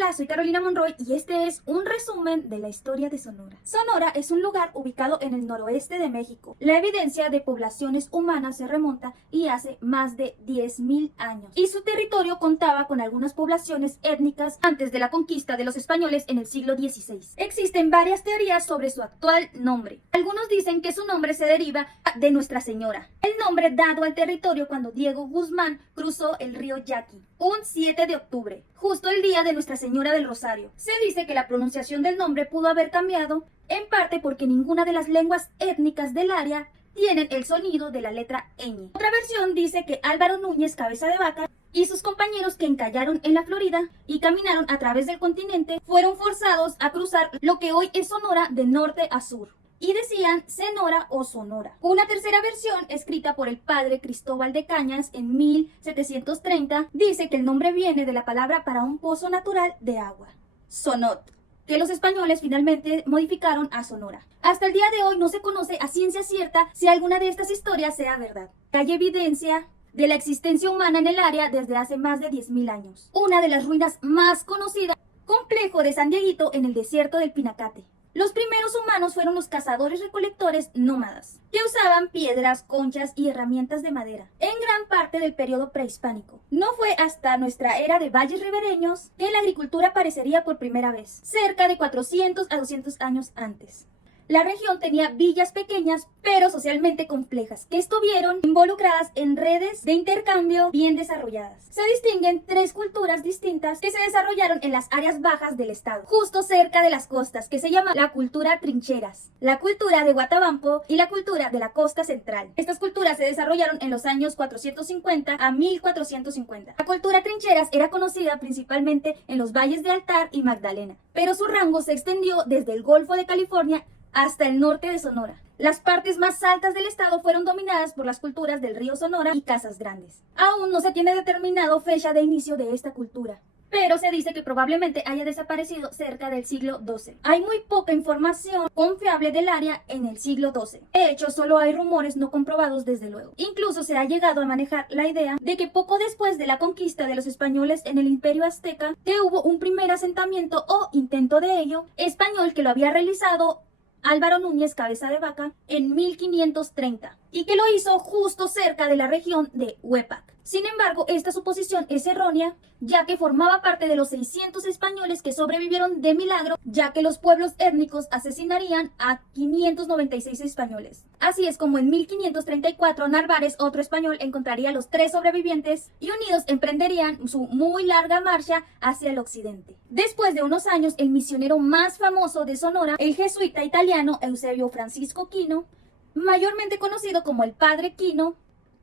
Hola, soy Carolina Monroy y este es un resumen de la historia de Sonora. Sonora es un lugar ubicado en el noroeste de México. La evidencia de poblaciones humanas se remonta y hace más de 10.000 años. Y su territorio contaba con algunas poblaciones étnicas antes de la conquista de los españoles en el siglo XVI. Existen varias teorías sobre su actual nombre. Algunos dicen que su nombre se deriva de Nuestra Señora, el nombre dado al territorio cuando Diego Guzmán cruzó el río Yaqui, un 7 de octubre, justo el día de Nuestra Señora del Rosario. Se dice que la pronunciación del nombre pudo haber cambiado, en parte porque ninguna de las lenguas étnicas del área tienen el sonido de la letra ñ. Otra versión dice que Álvaro Núñez Cabeza de Vaca y sus compañeros que encallaron en la Florida y caminaron a través del continente fueron forzados a cruzar lo que hoy es Sonora de norte a sur, y decían Cenora o Sonora. Una tercera versión, escrita por el padre Cristóbal de Cañas en 1730, dice que el nombre viene de la palabra para un pozo natural de agua, Sonot, que los españoles finalmente modificaron a Sonora. Hasta el día de hoy no se conoce a ciencia cierta si alguna de estas historias sea verdad. Hay evidencia de la existencia humana en el área desde hace más de 10.000 años. Una de las ruinas más conocidas, complejo de San Dieguito en el desierto del Pinacate. Los primeros humanos fueron los cazadores-recolectores nómadas, que usaban piedras, conchas y herramientas de madera, en gran parte del periodo prehispánico. No fue hasta nuestra era de valles ribereños que la agricultura aparecería por primera vez, cerca de 400 a 200 años antes. La región tenía villas pequeñas, pero socialmente complejas, que estuvieron involucradas en redes de intercambio bien desarrolladas. Se distinguen tres culturas distintas que se desarrollaron en las áreas bajas del estado, justo cerca de las costas, que se llama la cultura trincheras, la cultura de Guatabampo y la cultura de la costa central. Estas culturas se desarrollaron en los años 450 a 1450. La cultura trincheras era conocida principalmente en los valles de Altar y Magdalena, pero su rango se extendió desde el Golfo de California hasta el norte de Sonora. Las partes más altas del estado fueron dominadas por las culturas del río Sonora y Casas Grandes. Aún no se tiene determinado fecha de inicio de esta cultura, pero se dice que probablemente haya desaparecido cerca del siglo XII. Hay muy poca información confiable del área en el siglo XII. De hecho, solo hay rumores no comprobados desde luego. Incluso se ha llegado a manejar la idea de que poco después de la conquista de los españoles en el Imperio Azteca, que hubo un primer asentamiento o intento de ello español que lo había realizado Álvaro Núñez Cabeza de Vaca en 1530 y que lo hizo justo cerca de la región de Huepac. Sin embargo, esta suposición es errónea, ya que formaba parte de los 600 españoles que sobrevivieron de milagro, ya que los pueblos étnicos asesinarían a 596 españoles. Así es como en 1534 Narváez, otro español, encontraría a los 3 sobrevivientes y unidos emprenderían su muy larga marcha hacia el occidente. Después de unos años, el misionero más famoso de Sonora, el jesuita italiano Eusebio Francisco Kino, mayormente conocido como el Padre Kino,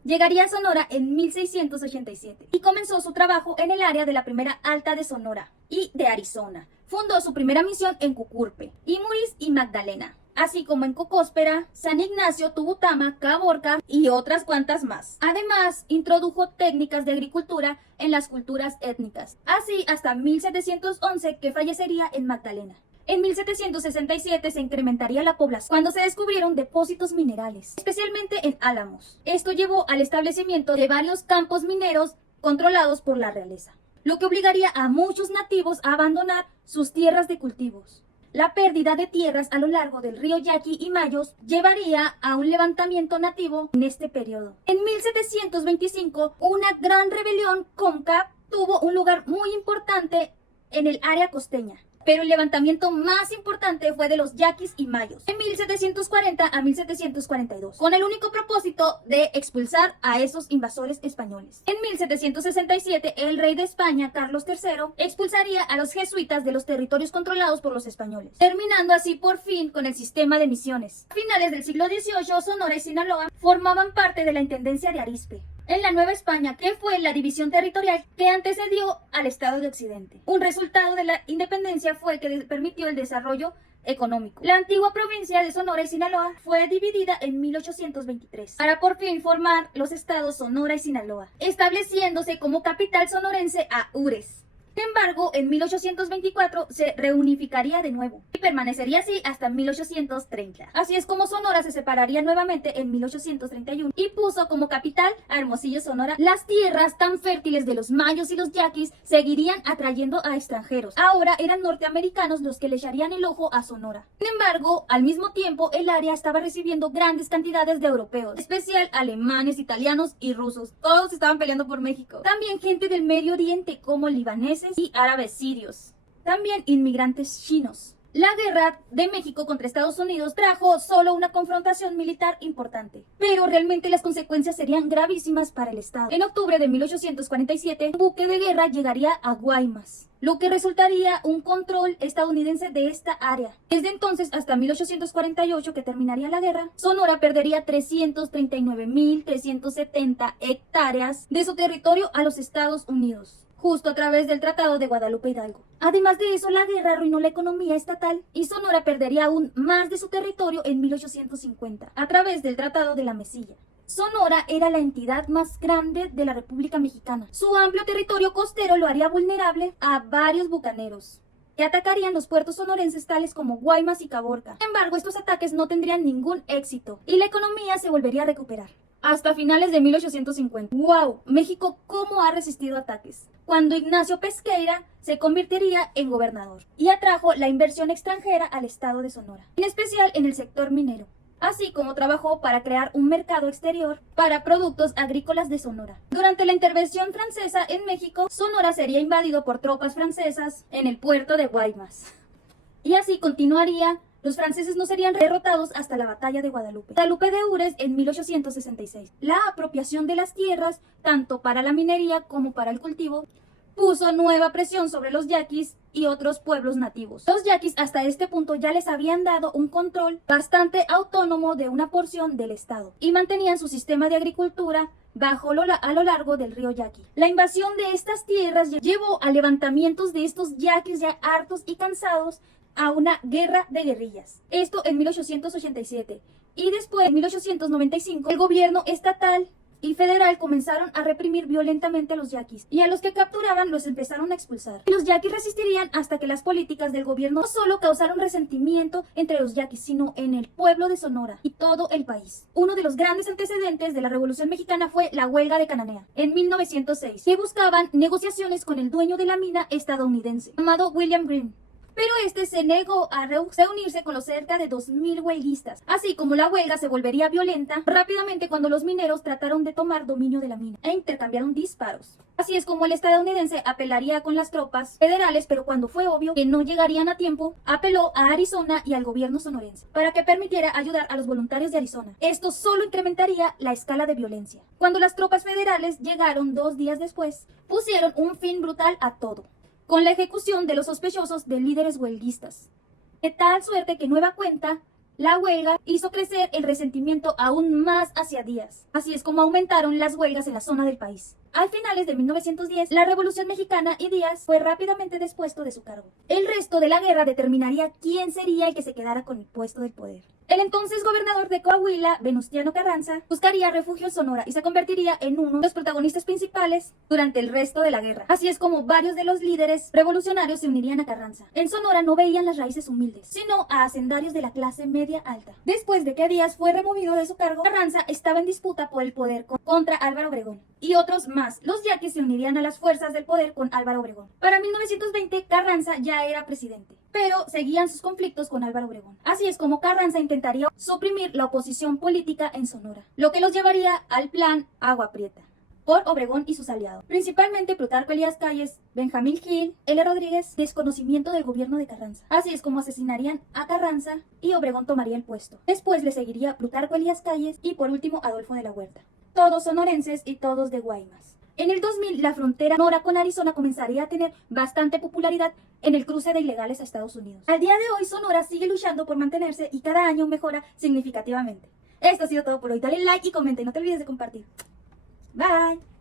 llegaría a Sonora en 1687 y comenzó su trabajo en el área de la primera Alta de Sonora y de Arizona. Fundó su primera misión en Cucurpe, Imuris y Magdalena, así como en Cocóspera, San Ignacio, Tubutama, Caborca y otras cuantas más. Además, introdujo técnicas de agricultura en las culturas étnicas, así hasta 1711, que fallecería en Magdalena. En 1767 se incrementaría la población cuando se descubrieron depósitos minerales, especialmente en Álamos. Esto llevó al establecimiento de varios campos mineros controlados por la realeza, lo que obligaría a muchos nativos a abandonar sus tierras de cultivos. La pérdida de tierras a lo largo del río Yaqui y Mayos llevaría a un levantamiento nativo en este periodo. En 1725, una gran rebelión cónca tuvo un lugar muy importante en el área costeña, pero el levantamiento más importante fue de los yaquis y mayos, en 1740 a 1742, con el único propósito de expulsar a esos invasores españoles. En 1767, el rey de España, Carlos III, expulsaría a los jesuitas de los territorios controlados por los españoles, terminando así por fin con el sistema de misiones. A finales del siglo XVIII, Sonora y Sinaloa formaban parte de la intendencia de Arizpe, en la Nueva España, que fue la división territorial que antecedió al Estado de Occidente. Un resultado de la independencia fue que permitió el desarrollo económico. La antigua provincia de Sonora y Sinaloa fue dividida en 1823 para por fin formar los estados Sonora y Sinaloa, estableciéndose como capital sonorense a Ures. Sin embargo, en 1824 se reunificaría de nuevo y permanecería así hasta 1830. Así es como Sonora se separaría nuevamente en 1831 y puso como capital a Hermosillo, Sonora. Las tierras tan fértiles de los mayos y los yaquis seguirían atrayendo a extranjeros. Ahora eran norteamericanos los que le echarían el ojo a Sonora. Sin embargo, al mismo tiempo, el área estaba recibiendo grandes cantidades de europeos, en especial alemanes, italianos y rusos. Todos estaban peleando por México. También gente del Medio Oriente como libaneses y árabes sirios. También inmigrantes chinos. La guerra de México contra Estados Unidos trajo solo una confrontación militar importante, pero realmente las consecuencias serían gravísimas para el Estado. En octubre de 1847, un buque de guerra llegaría a Guaymas, lo que resultaría un control estadounidense de esta área. Desde entonces hasta 1848, que terminaría la guerra, Sonora perdería 339.370 hectáreas de su territorio a los Estados Unidos, justo a través del Tratado de Guadalupe Hidalgo. Además de eso, la guerra arruinó la economía estatal y Sonora perdería aún más de su territorio en 1850, a través del Tratado de la Mesilla. Sonora era la entidad más grande de la República Mexicana. Su amplio territorio costero lo haría vulnerable a varios bucaneros que atacarían los puertos sonorenses tales como Guaymas y Caborca. Sin embargo, estos ataques no tendrían ningún éxito y la economía se volvería a recuperar hasta finales de 1850. ¡Wow! México, ¿cómo ha resistido ataques? Cuando Ignacio Pesqueira se convertiría en gobernador y atrajo la inversión extranjera al estado de Sonora, en especial en el sector minero, así como trabajó para crear un mercado exterior para productos agrícolas de Sonora. Durante la intervención francesa en México, Sonora sería invadido por tropas francesas en el puerto de Guaymas. Y así continuaría. Los franceses no serían derrotados hasta la batalla de Guadalupe de Ures en 1866. La apropiación de las tierras, tanto para la minería como para el cultivo, puso nueva presión sobre los yaquis y otros pueblos nativos. Los yaquis hasta este punto ya les habían dado un control bastante autónomo de una porción del estado y mantenían su sistema de agricultura a lo largo del río Yaqui. La invasión de estas tierras llevó a levantamientos de estos yaquis ya hartos y cansados a una guerra de guerrillas. Esto en 1887. Y después, en 1895, el gobierno estatal y federal comenzaron a reprimir violentamente a los yaquis, y a los que capturaban los empezaron a expulsar. Los yaquis resistirían hasta que las políticas del gobierno no solo causaron resentimiento entre los yaquis, sino en el pueblo de Sonora y todo el país. Uno de los grandes antecedentes de la Revolución Mexicana fue la huelga de Cananea, en 1906, que buscaban negociaciones con el dueño de la mina estadounidense, llamado William Green. Pero este se negó a reunirse con los cerca de 2.000 huelguistas. Así como la huelga se volvería violenta rápidamente cuando los mineros trataron de tomar dominio de la mina e intercambiaron disparos. Así es como el estadounidense apelaría con las tropas federales, pero cuando fue obvio que no llegarían a tiempo, apeló a Arizona y al gobierno sonorense para que permitiera ayudar a los voluntarios de Arizona. Esto solo incrementaría la escala de violencia. Cuando las tropas federales llegaron 2 días después, pusieron un fin brutal a todo, con la ejecución de los sospechosos de líderes huelguistas. De tal suerte que nueva cuenta, la huelga hizo crecer el resentimiento aún más hacia Díaz. Así es como aumentaron las huelgas en la zona del país. A finales de 1910, la Revolución Mexicana y Díaz fue rápidamente depuesto de su cargo. El resto de la guerra determinaría quién sería el que se quedara con el puesto del poder. El entonces gobernador de Coahuila, Venustiano Carranza, buscaría refugio en Sonora y se convertiría en uno de los protagonistas principales durante el resto de la guerra. Así es como varios de los líderes revolucionarios se unirían a Carranza. En Sonora no veían las raíces humildes, sino a hacendarios de la clase media alta. Después de que Díaz fue removido de su cargo, Carranza estaba en disputa por el poder contra Álvaro Obregón y otros más. Los yaquis se unirían a las fuerzas del poder con Álvaro Obregón. Para 1920, Carranza ya era presidente, pero seguían sus conflictos con Álvaro Obregón. Así es como Carranza intentaría suprimir la oposición política en Sonora, lo que los llevaría al plan Agua Prieta por Obregón y sus aliados, principalmente Plutarco Elías Calles, Benjamín Gil, L. Rodríguez, desconocimiento del gobierno de Carranza. Así es como asesinarían a Carranza y Obregón tomaría el puesto. Después le seguiría Plutarco Elías Calles y por último Adolfo de la Huerta, todos sonorenses y todos de Guaymas. En el 2000, la frontera Sonora con Arizona comenzaría a tener bastante popularidad en el cruce de ilegales a Estados Unidos. Al día de hoy, Sonora sigue luchando por mantenerse y cada año mejora significativamente. Esto ha sido todo por hoy. Dale like y comenta y no te olvides de compartir. Bye.